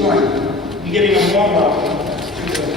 join in giving a warm welcome to Bill.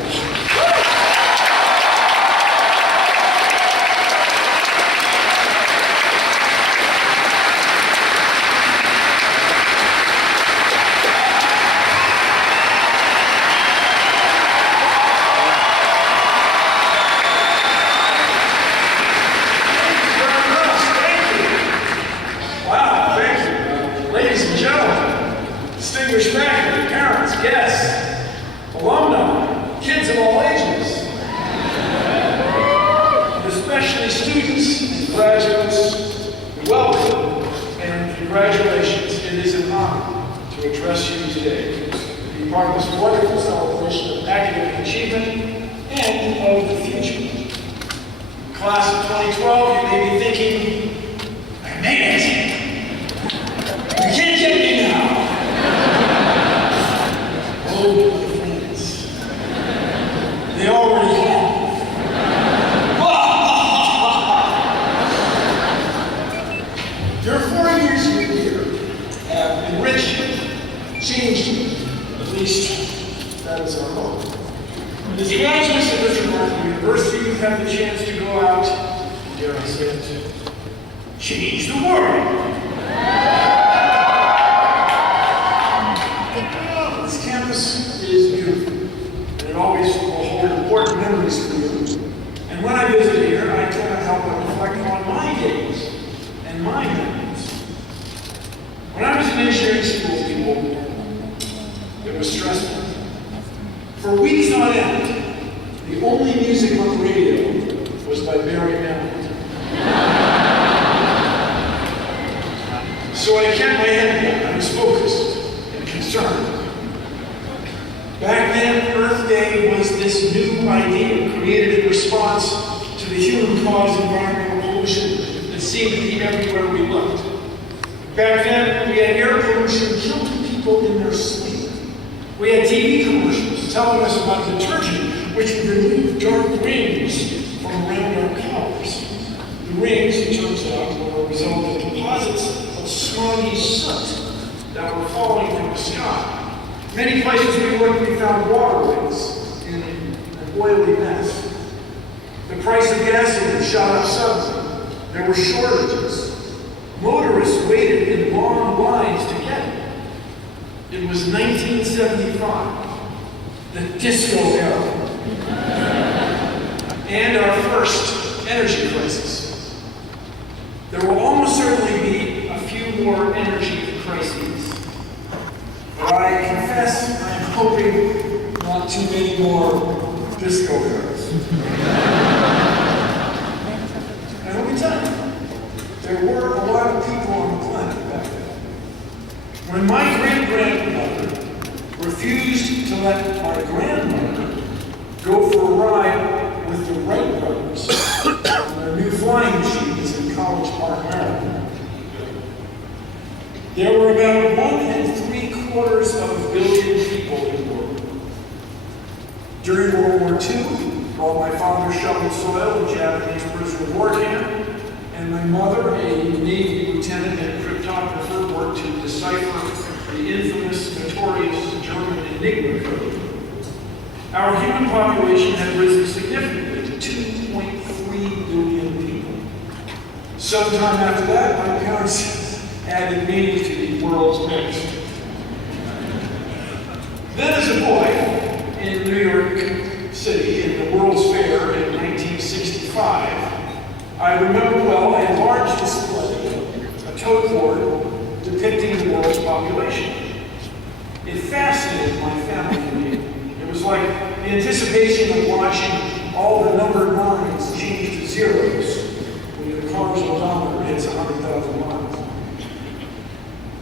Sometime after that, my parents added me to the world's mix. Then as a boy in New York City, in the World's Fair in 1965, I remember well a large display, a tote board depicting the world's population. It fascinated my family. It was like the anticipation of watching all the numbered lines change to zeros when the car's odometer hits 100,000 miles.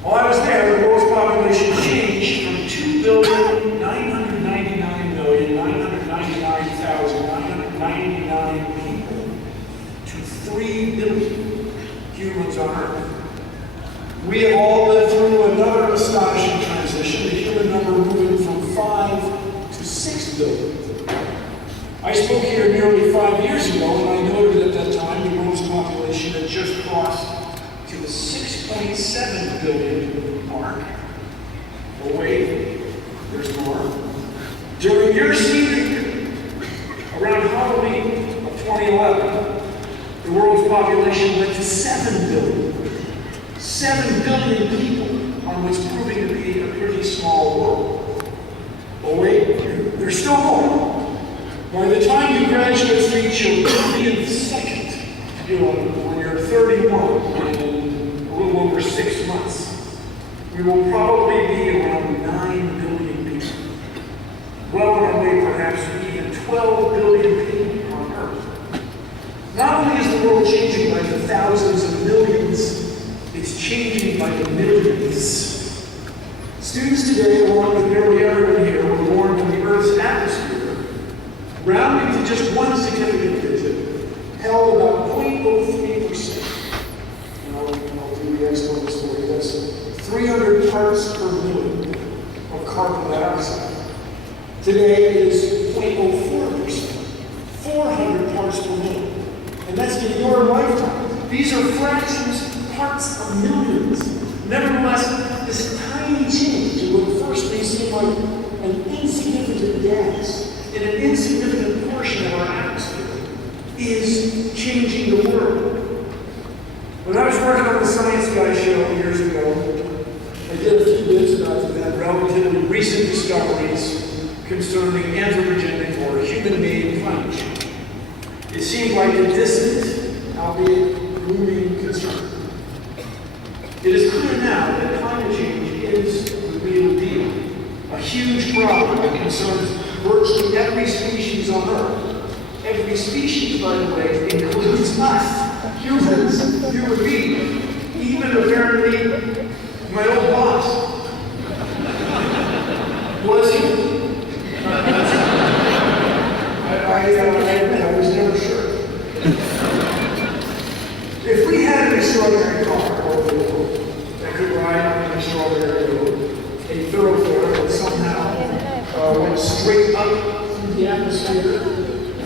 While I was there, the world's population changed from 2,999,999,999 people to 3 billion humans on Earth. We have all lived through another astonishing transition, the human number moving from 5 to 6 billion. I spoke here nearly 5 years ago, and I noted at that time the world's population had just crossed to the 6.7 billion mark. But wait, there you are. During your senior year, around Halloween of 2011, the world's population went to 7 billion. 7 billion people on what's proving to be a pretty small world. Oh wait, there's still more. By the time you graduates reach your 30th second, when you're 31 in a little over 6 months, we will probably be around 9 billion people. Well on our way perhaps to even 12 billion people on Earth. Not only is the world changing by the thousands of millions, it's changing by the millions. Students today, along with nearly everyone here, were born to the Earth's atmosphere, rounding to just one significant digit, held about 0.03%. And I'll do the exponents for you. That's 300 parts per million of carbon dioxide. Today it is 0.04%, 400 parts per million. And that's in your lifetime. These are fractions, parts of millions. Nevertheless, this tiny change in what first may seem like an insignificant gas in an insignificant portion of our atmosphere is changing the world. When I was working on the Science Guy show years ago, I did a few bits about that relatively recent discoveries concerning anthropogenic or human-made climate change. It seemed like a distant, albeit looming concern. It is clear now that climate change is the real deal, a huge problem that concerns virtually every species on Earth. Every species, by the way, includes us, humans, human beings, even apparently my old boss. Was he? I was never sure. If we had an extraordinary car over the road that could ride on an extraordinary road, a thoroughfare that somehow went straight up through the atmosphere,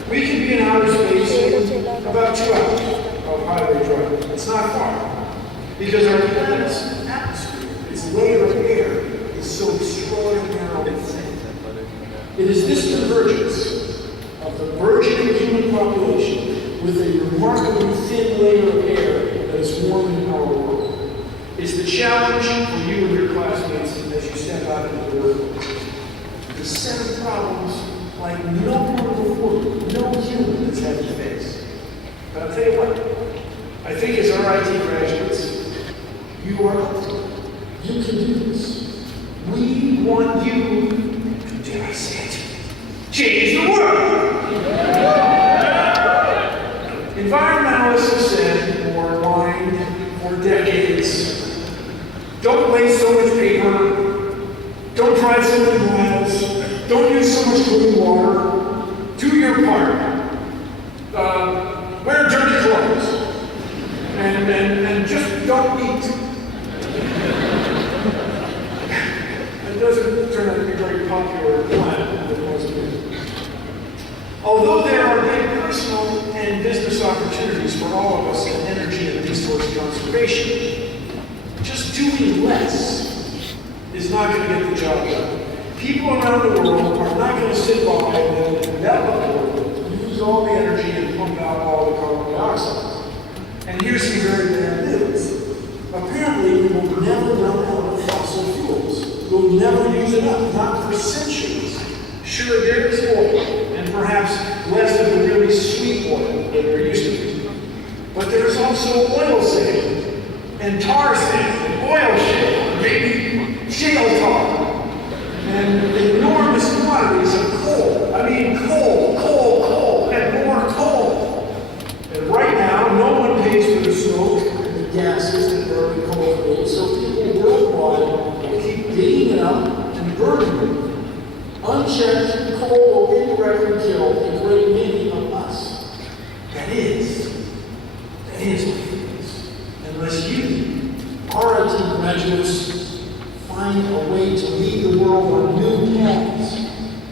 we could be in outer space in about 2 hours of highway driving. It's not far, because our planet's atmosphere, its layer of air, is so extraordinarily thin. It is this convergence of the burgeoning human population with a remarkably thin layer of air that is warming our world. It's the challenge for you and your classmates as you step out into the world. The set of problems like no one before you, no human has had to face. But I'll tell you what, I think as RIT graduates, you are up to it. You can do this. We want you, dare I say it, change the world! Environmentalists have said, or whined, for decades, don't waste so much paper, don't drive so many miles, don't use so much clean water, do your part, wear dirty clothes, and just don't eat. It doesn't turn out to be a very popular plan with most people. Although there are big personal and business opportunities for all of us in energy and resource conservation, just doing less is not going to get the job done. People around the world are not going to sit by and develop the world, use all the energy and pump out all the carbon dioxide. And here's some very bad news. Apparently, we will never run out of fossil fuels. We'll never use enough, not for centuries. Sure, there is oil, and perhaps less of the really sweet oil that there used to be. But there's also oil sand, and tar sand, and oil shale, maybe shale tar, and enormous quantities of coal. I mean coal, and more coal. And right now, no one pays for the smoke and the gases that burn coal create, so people worldwide will keep digging it up and burning it. Unchecked, coal will indirectly kill a great many of us. That is my feelings. Unless you, RIT graduates, find a way to lead the world on new paths,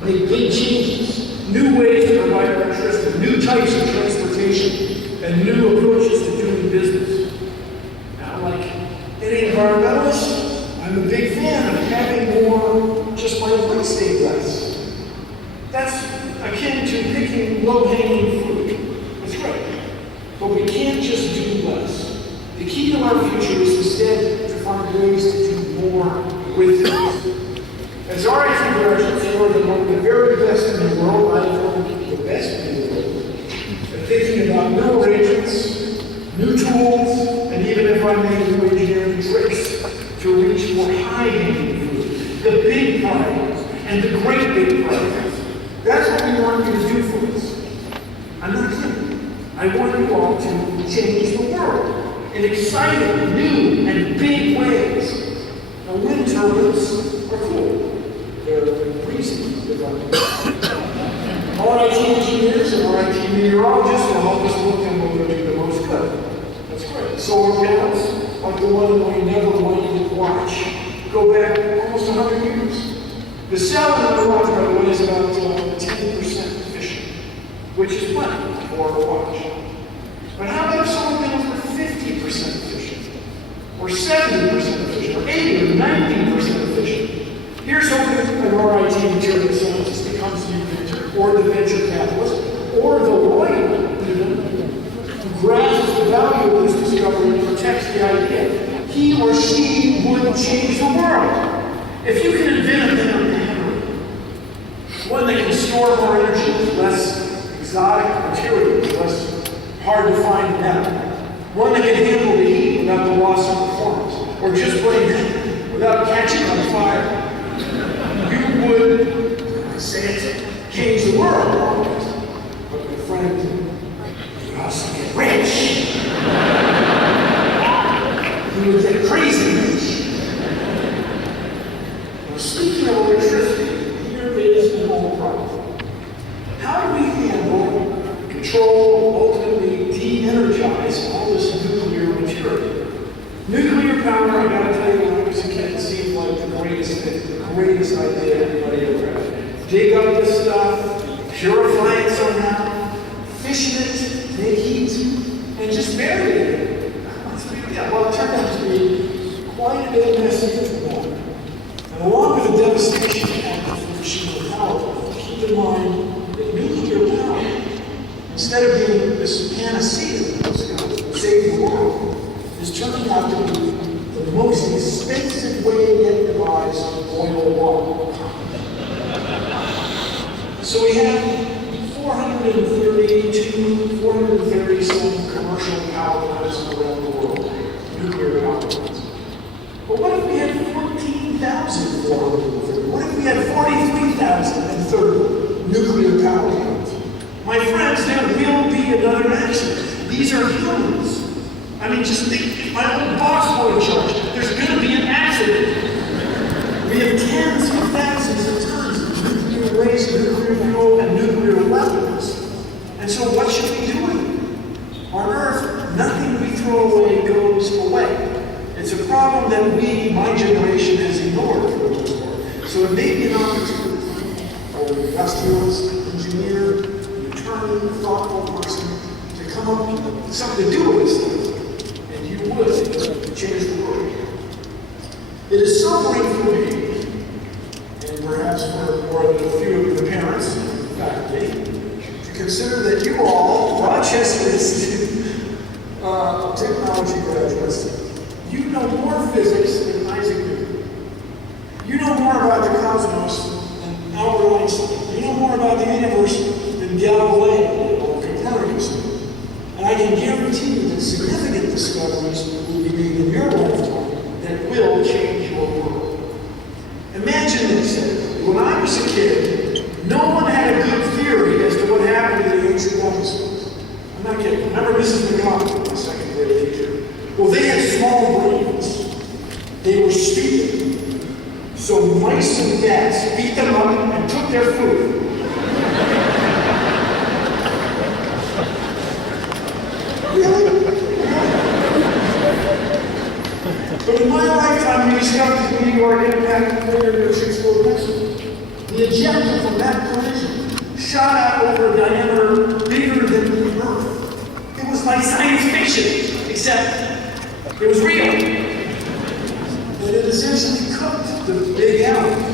make big changes, new ways to provide electricity, new types of transportation, and new approaches to doing business. Now, like any environmentalist, I'm a big fan of having more just my own state taking low-hanging fruit. That's great. But we can't just do less. The key to our future is instead to find ways to do more with it. As RIT graduates, you are one of the very best in the world. I am the best in the world. And thinking about new arrangements, new tools, and even if I may do engineering tricks to reach more high-hanging fruit, the big prizes and the great big prizes. That's what we want you to do for us. I'm not kidding. I want you all to change the world in exciting, new, and big ways. Now, wind turbines are cool. They're reasonable development. RIT engineers and RIT meteorologists will help us look and we're going to do the most good. That's great. Solar panels, like the one that we never wanted to watch, go back almost 100 years. The cell in the watch, by the way, is about 10% efficient, which is plenty for a watch. But how about if solar panels were 50% efficient, or 70% efficient, or 80 or 90% efficient? Here's hoping an RIT material scientist becomes the inventor, or the venture capitalist, or the lawyer, even, who grasps the value of this discovery and protects the idea. He or she would change the world. If you can invent a better battery, one that can store more energy with less exotic materials, less hard to find metal, one that can handle the heat without the loss of performance, or just plain without catching on fire, you would, I say it, change the world. But my friend, you also get rich. You would get crazy rich. Now, speaking of electricity, here is the whole problem. How do we handle, control, ultimately de-energize all this nuclear material? Nuclear power, I gotta tell you, when I was a kid, it seemed like the greatest thing, the greatest idea anybody ever had. Dig up this stuff, purify it somehow, fission it, make heat, and just bury it. Yeah, well, it turned out to be quite a bit messier than that. And along with the devastation it had for Fukushima power, keep in mind that nuclear power, instead of being this panacea that's going to save the world, is turning out to be the most expensive way yet devised to boil water. So we have 430 some commercial power plants around the world, nuclear power plants. But what if we had 14,430? What if we had 43,030 nuclear power plants? My friends, there will be another accident. These are humans. I mean, just think, my old boss boy in charge, there's going to be an accident. We have tens of thousands of tons of nuclear waste, nuclear fuel, and nuclear weapons. And so what should we do with it? On Earth, nothing we throw away goes away. It's a problem that we, my generation, has ignored for the most part. So it may be an opportunity for an industrialist, engineer, an attorney, thoughtful person to come up with something to do with this thing. And you would change the world. It is sobering for me, and perhaps for more than a few of the parents and faculty, to consider that you all, Rochester Institute technology graduates, you know more physics than Isaac Newton. You know more about the cosmos than Albert Einstein. You know more about the universe than Galileo or Copernicus. And I can guarantee you that significant discoveries will be made in your lifetime that will change your world. Imagine this. When I was a kid, no one had a good theory as to what happened to the ancient dinosaurs. I'm not kidding. Remember Mrs. McConnell, my second grade teacher? Well, they had small brains. They were stupid. So mice and bats beat them up and took their food. Really? But in my lifetime, we discovered the meteoric impact crater near Chicxulub, Mexico. The ejecta from that collision shot out over a diameter bigger than the Earth. It was like science fiction, except it was real. And it essentially cooked the big algae.